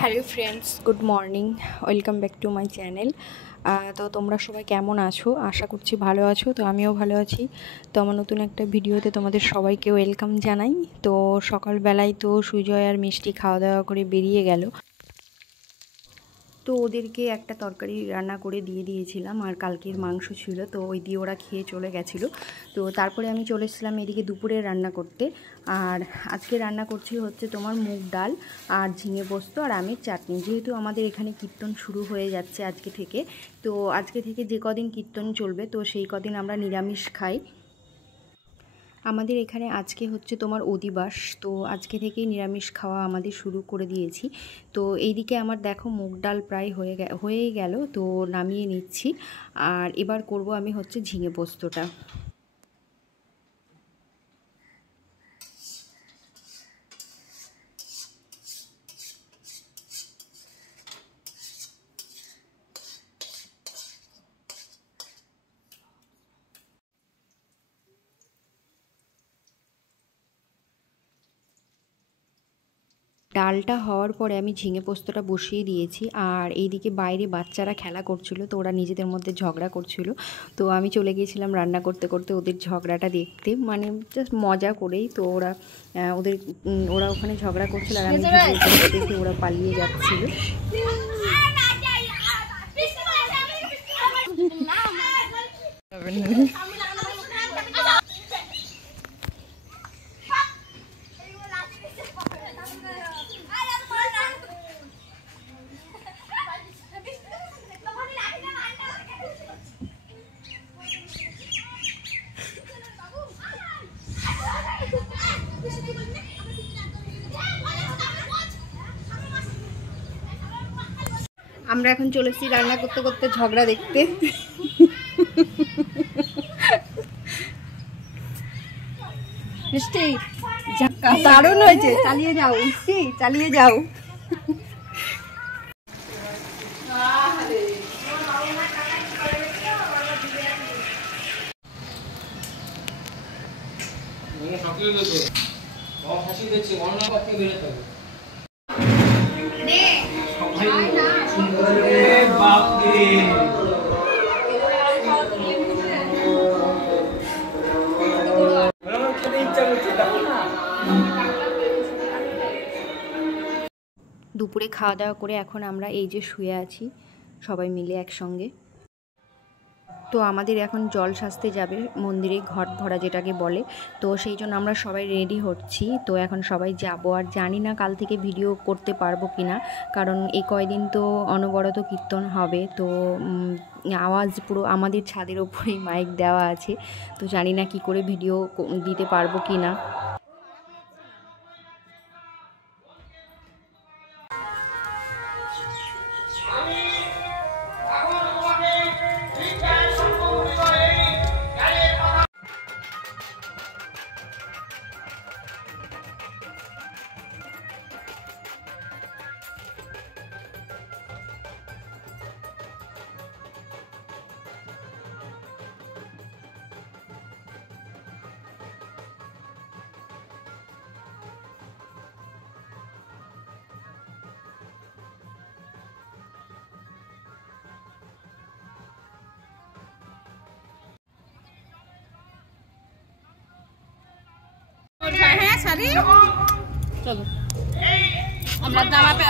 Hello friends, good morning. Welcome back to my channel. তো তোমরা সবাই কেমন আছো? আশা করছি ভালো আছো। তো আমিও ভালো আছি। তো আমার নতুন একটা ভিডিওতে তোমাদের সবাইকে ওয়েলকাম জানাই। তো সকালবেলায় তো সুজয় আর মিষ্টি খাওয়া দাওয়া করে বেরিয়ে গেল। তো ওদেরকে একটা তরকারি রান্না করে দিয়ে দিয়েছিলাম, আর কালকের মাংস ছিল, তো ওই দিয়ে ওরা খেয়ে চলে গেছিলো। তো তারপরে আমি চলে এসেছিলাম এদিকে দুপুরে রান্না করতে। আর আজকে রান্না করছি হচ্ছে তোমার মুগ ডাল আর ঝিঙে পোস্ত আর আমের চাটনি। যেহেতু আমাদের এখানে কীর্তন শুরু হয়ে যাচ্ছে আজকে থেকে, তো আজকে থেকে যে কদিন কীর্তন চলবে তো সেই কদিন আমরা নিরামিষ খাই। আমাদের এখানে আজকে হচ্ছে তোমার অধিবাস, তো আজকে থেকেই নিরামিষ খাওয়া আমাদের শুরু করে দিয়েছি। তো এইদিকে আমার দেখো মুগ ডাল প্রায় হয়েই গেল, তো নামিয়ে নিচ্ছি। আর এবার করব আমি হচ্ছে ঝিঙে পোস্তটা। ডালটা হওয়ার পরে আমি ঝিঙে পোস্তটা বসিয়ে দিয়েছি। আর এইদিকে বাইরে বাচ্চারা খেলা করছিল, তো ওরা নিজেদের মধ্যে ঝগড়া করছিল। তো আমি চলে গিয়েছিলাম রান্না করতে করতে ওদের ঝগড়াটা দেখতে, মানে জাস্ট মজা করেই। তো ওরা ওখানে ঝগড়া করছিল, আর আমি ভিডিও দেখে ওরা পালিয়ে যাচ্ছিল। আমরা এখন চলে এসেছি রান্না করতে করতে ঝগড়া দেখতে। মিষ্টি দারুণ হয়েছে, চালিয়ে যাও মিষ্টি, চালিয়ে যাও। দুপুরে খাওয়া দাওয়া করে এখন আমরা এই যে শুয়ে আছি সবাই মিলে একসঙ্গে। তো আমাদের এখন জল সাজতে যাবে মন্দিরে, ঘট ভরা যেটাকে বলে। তো সেই জন্য আমরা সবাই রেডি হচ্ছি। তো এখন সবাই যাব, আর জানি না কাল থেকে ভিডিও করতে পারবো কি না, কারণ এই কয়দিন তো অনবরত কীর্তন হবে। তো আওয়াজ পুরো আমাদের ছাদের ওপরেই মাইক দেওয়া আছে, তো জানি না কি করে ভিডিও দিতে পারবো কি না। চলো আমরা দাঁড়াতে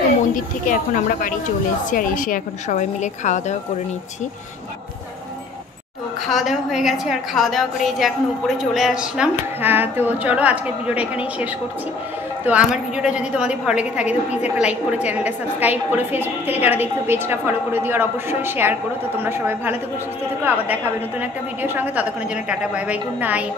তো মন্দির থেকে এখন আমরা বাড়ি চলে এসেছি, আর এসে এখন সবাই মিলে খাওয়া দাওয়া করে নিচ্ছি। তো খাওয়া দাওয়া হয়ে গেছে, আর খাওয়া দাওয়া করে এই যে এখন উপরে চলে আসলাম। তো চলো আজকের ভিডিওটা এখানেই শেষ করছি। তো আমার ভিডিওটা যদি তোমাদের ভালো লেগে থাকে তো প্লিজ একটা লাইক করে চ্যানেলটা সাবস্ক্রাইব করে, ফেসবুক থেকে যারা দেখছো পেজটা ফলো করে দিও, আর অবশ্যই শেয়ার করো। তো তোমরা সবাই ভালো থেকো, সুস্থ থেকো, আবার দেখা হবে নতুন একটা ভিডিওর সঙ্গে। ততক্ষণের জন্য tata, bye bye, good night.